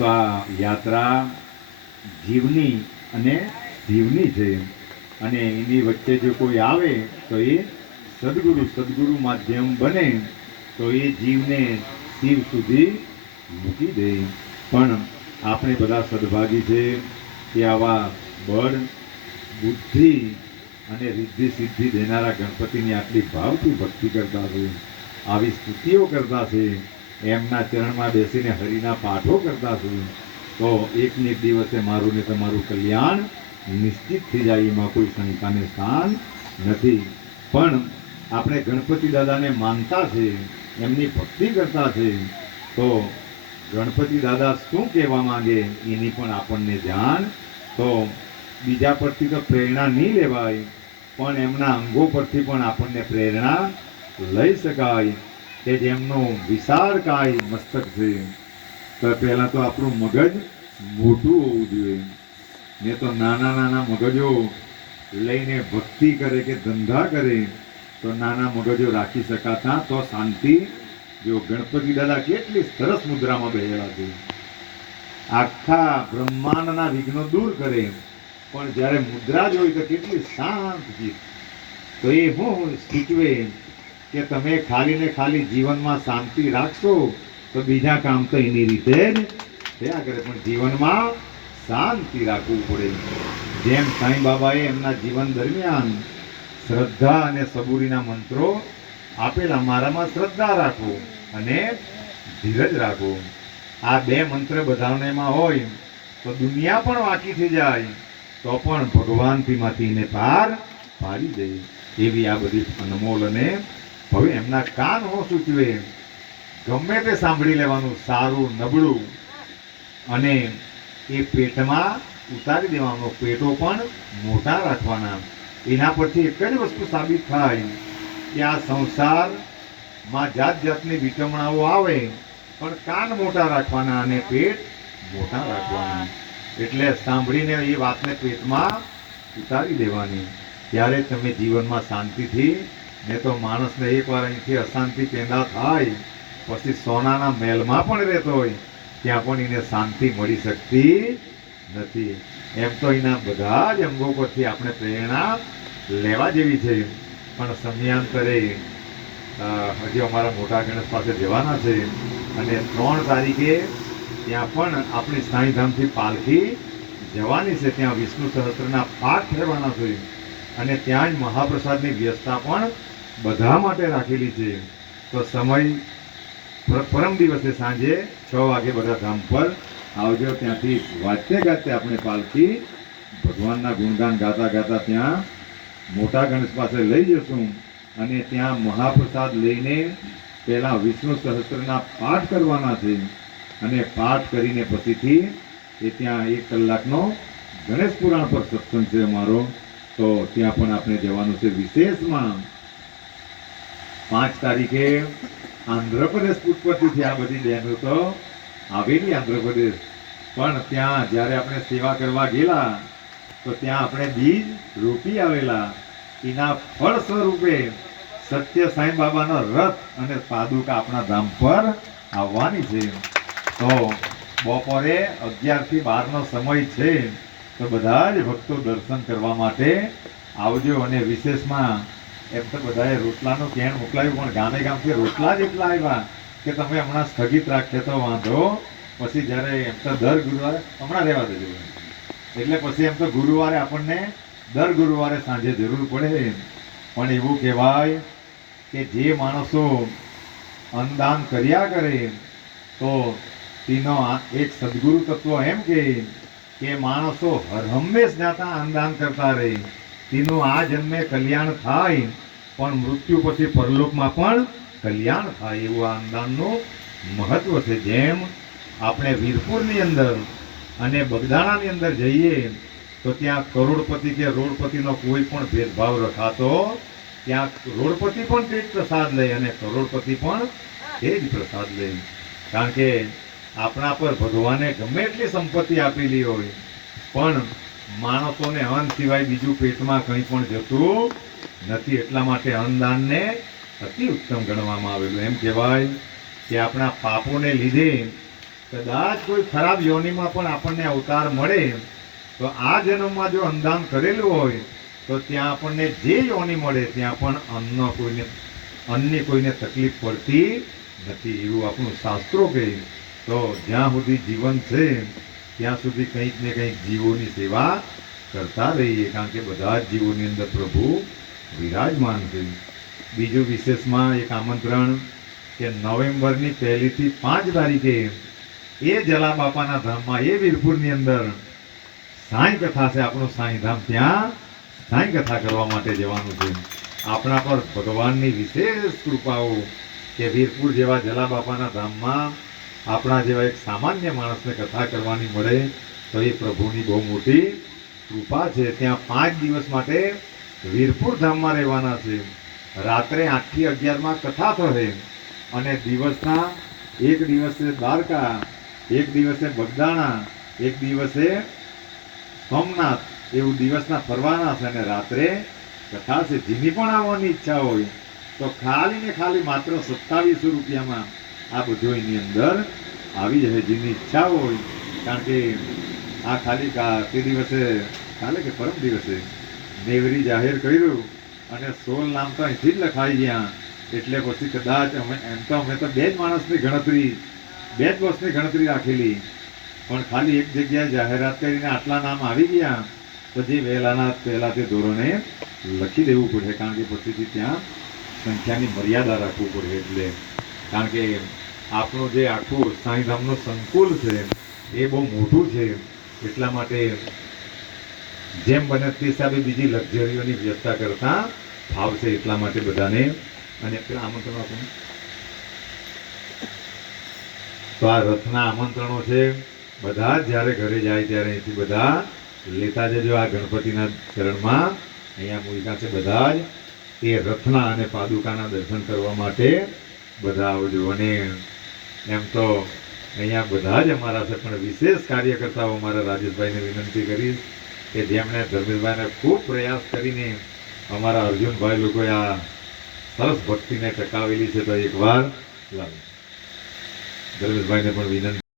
તો આ યાત્રા જીવની અને જીવની છે, અને એની વચ્ચે જો કોઈ આવે તો એ સદગુરુ માધ્યમ બને તો એ જીવને શિવ સુધી મૂકી દે. પણ આપણે બધા સદભાગી છે કે આવા બળ, બુદ્ધિ અને રિદ્ધિ સિદ્ધિ દેનારા ગણપતિની આટલી ભાવથી ભક્તિ કરતા છે, આવી સ્તુતિઓ કરતા છે, એમના ચરણમાં બેસીને હરિના પાઠો કરતા છે, તો એકને એક દિવસે મારું ને તમારું કલ્યાણ નિશ્ચિત થઈ જાય, એમાં કોઈ શંકાને સ્થાન નથી. પણ આપણે ગણપતિ દાદાને માનતા છે, એમની ભક્તિ કરતા છે, તો ગણપતિ દાદા શું કહેવા માંગે એની પણ આપણને જાણ. તો બીજા પરથી તો પ્રેરણા નહીં લેવાય, પણ એમના અંગો પરથી પણ આપણને પ્રેરણા લઈ શકાય કે જેમનું વિશાળકાય મસ્તક છે. તો પહેલાં તો આપણું મગજ મોટું હોવું જોઈએ, ને તો નાના નાના મગજો લઈને ભક્તિ કરે કે ધંધા કરે તો નાના મગજો રાખી શકાતા તો શાંતિ. જો ગણપતિ દાદા કેટલી સરસ મુદ્રામાં બેહેલા છે, આખા બ્રહ્માંડના વિઘ્નો દૂર કરે, પણ જ્યારે મુદ્રા જોઈ તો કેટલી શાંત છે. તો એ હું શીખવે કે તમે ખાલી ને ખાલી જીવનમાં શાંતિ રાખશો તો બીજા કામ તો એની રીતે જ થયા કરે, પણ જીવનમાં શાંતિ રાખવું પડે. જેમ સાંઈ બાબાએ એમના જીવન દરમિયાન શ્રદ્ધા અને સબૂરીના મંત્રો આપેલા, મારામાં શ્રદ્ધા રાખો અને ધીરજ રાખો. આ બે મંત્ર બધાનેમાં હોય તો દુનિયા પણ વાંકી થઈ જાય, તો પણ ભગવાન તેમાંથી એને પાર પાડી દે. એવી આ બધી અનમોલ અને હવે એમના કાન હો સૂચવે ગમે તે સાંભળી લેવાનું, સારું નબળું, અને એ પેટમાં ઉતારી દેવાનો, પેટો પણ મોટા રાખવાના. એના પરથી એક જ વસ્તુ સાબિત થાય કે આ સંસારમાં જાત જાતની વિટમણાઓ આવે, પણ કાન મોટા રાખવાના અને પેટ મોટા રાખવાના. એટલે સાંભળીને એ વાતને પેટમાં ઉતારી દેવાની, ત્યારે તમે જીવનમાં શાંતિથી. ને તો માણસને એકવાર અહીંથી અશાંતિ પેદા થાય પછી સોનાના મહેલમાં પણ રહેતો હોય ત્યાં પણ એને શાંતિ મળી શકતી નથી. એમ તો એના બધા જ અંગો પરથી આપણે પ્રેરણા લેવા જેવી છે. પણ સમયાંતરે હજી અમારા મોટા ગણેશ પાસે જવાના છે, અને 3 તારીખે ત્યાં પણ આપણી સાંઈધામથી પાલખી જવાની છે. ત્યાં વિષ્ણુ સહસ્ત્રના પાઠ થવાના છે, અને ત્યાં જ મહાપ્રસાદની વ્યવસ્થા પણ બધા માટે રાખેલી છે. તો સમય પરમ દિવસે સાંજે 6 વાગે બધા ધામ પર આવજો. ત્યાંથી વાજતે ગાજતે આપણે પાલખી ભગવાનના ગુણગાન ગાતા ગાતા ત્યાં મોટા ગણેશ પાસે લઈ જશું, અને ત્યાં મહાપ્રસાદ લઈને પહેલા વિષ્ણુ સહસ્ત્રના પાઠ કરવાના છે, અને પાઠ કરીને પછીથી એ ત્યાં 1 કલાકનો ગણેશ પુરાણ પર સત્સંગ છે અમારો, તો ત્યાં પણ આપણે જવાનું છે. વિશેષમાં 5 તારીખે આંધ્રપ્રદેશ ઉત્પત્તિથી આ બધી બહેનો તો આવેલી આંધ્રપ્રદેશ, પણ ત્યાં જ્યારે આપણે સેવા કરવા ગયેલા તો ત્યાં આપણે બીજ રોપી આવેલા, એના ફળ સ્વરૂપે સત્ય સાંઈ બાબાનો રથ અને પાદુકા આપણા ધામ પર આવવાની છે. તો બપોરે 11 થી 12નો સમય છે, તો બધા જ ભક્તો દર્શન કરવા માટે આવજો. અને વિશેષમાં એમ તો બધાએ રોટલાનું કેણ મોકલાવ્યું, પણ ગામે ગામથી રોટલા જ એટલા આવ્યા કે તમે હમણાં સ્થગિત રાખશો તો વાંધો. પછી જ્યારે એમ તો દર ગુરુવારે હમણાં રહેવા દેજો, એટલે પછી એમ તો ગુરુવારે આપણને દર ગુરુવારે સાંજે જરૂર પડે. પણ એવું કહેવાય કે જે માણસો અન્નદાન કર્યા કરે તો તેનો એક સદગુરુ તત્વ એમ કે માણસો હરહંમેશ જાતા અન્નદાન કરતા રહે, તેનું આ જન્મે કલ્યાણ થાય, પણ મૃત્યુ પછી પરલોકમાં પણ કલ્યાણ થાય. એવું આ અન્નદાનનું મહત્વ છે. જેમ આપણે વીરપુરની અંદર અને બગદાણાની અંદર જઈએ તો ત્યાં કરોડપતિ કે રોડપતિનો કોઈ પણ ભેદભાવ રખાતો, ત્યાં રોડપતિ પણ તે જ પ્રસાદ લે અને કરોડપતિ પણ તે જ પ્રસાદ લે. કારણ કે આપણા પર ભગવાને ગમે એટલી સંપત્તિ આપેલી હોય, પણ માણસોને અન્ન સિવાય બીજું પેટમાં કંઈ પણ જતું નથી. એટલા માટે અન્નદાનને અતિ ઉત્તમ ગણવામાં આવેલું. એમ કહેવાય કે આપણા પાપોને લીધે કદાચ કોઈ ખરાબ યોનિમાં પણ આપણને અવતાર મળે તો આ જન્મમાં જો અંધાન કરેલું હોય તો ત્યાં આપણને જે યોનિ મળે ત્યાં પણ અન્નની કોઈને તકલીફ પડતી નથી, એવું આપણું શાસ્ત્રો કહે. તો જ્યાં સુધી જીવન છે ત્યાં સુધી કંઈક ને કંઈક જીવોની સેવા કરતા રહીએ, કારણ કે બધા જ જીવોની અંદર પ્રભુ વિરાજમાન છે. બીજું વિશેષમાં એક આમંત્રણ કે નવેમ્બરની 1 થી 5 તારીખે એ જલા બાપાના ધામમાં એ વીરપુરની અંદર સાંઈ કથા છે. આપણું સાંઈધામ, ત્યાં સાંઈ કથા કરવા માટે જવાનું છે. આપણા પર ભગવાનની વિશેષ કૃપાઓ કે વીરપુર જેવા જલા બાપાના ધામમાં આપણા જેવા એક સામાન્ય માણસને કથા કરવાની મળે તો એ પ્રભુની બહુ મોટી કૃપા છે. ત્યાં 5 દિવસ માટે વીરપુર ધામમાં રહેવાના છે. રાત્રે 8 થી 11 કથા થશે અને દિવસના એક દિવસે દ્વારકા, એક દિવસે બગદાણા, એક દિવસે સોમનાથ, એવું દિવસના ફરવાના છે અને રાત્રે કથા છે. જેની પણ આવવાની ઈચ્છા હોય તો ખાલી ને ખાલી માત્ર 2700 રૂપિયામાં આ બધું એની અંદર આવી જાય, જેની ઈચ્છા હોય. કારણ કે આ ખાલી તે દિવસે કાલે કે પરમ દિવસે નેવરી જાહેર કર્યું અને 16 નામ તો અહીંથી જ લખાઈ ગયા. એટલે પછી કદાચ અમે તો 2 જ માણસની ગણતરી, 2 જ બસની ગણતરી રાખેલી, પણ ખાલી એક જગ્યાએ જાહેરાત કરીને આટલા નામ આવી ગયા તો જે વહેલાના પહેલા તે ધોરણે લખી દેવું પડે, કારણ કે પછીથી ત્યાં સંખ્યાની મર્યાદા રાખવું પડે. એટલે કારણ કે આપણું જે આખું સાંઈધામનું સંકુલ છે એ બહુ મોટું છે, એટલા માટે જેમ બને તે હિસાબે બીજી લક્ઝરીઓની વ્યવસ્થા કરતા ફાવશે, એટલા માટે બધાને. અને પેલા આમંત્રણ આપણને તો આ રથના આમંત્રણો છે. બધા જ જ્યારે ઘરે જાય ત્યારે અહીંથી બધા લેતા જજો. આ ગણપતિના ચરણમાં અહીંયા મૂક્યા છે. બધા જ એ રથના અને પાદુકાના દર્શન કરવા માટે બધા આવજો. અને એમ તો અહીંયા બધા જ અમારા છે, પણ વિશેષ કાર્યકર્તાઓ અમારા રાજેશભાઈને વિનંતી કરીશ કે જેમણે ધર્મેશભાઈને ખૂબ પ્રયાસ કરીને અમારા અર્જુનભાઈ લોકોએ આ સરસ ભક્તિને ટકાવેલી છે, તો એકવાર ધર્મેશભાઈને પણ વિનંતી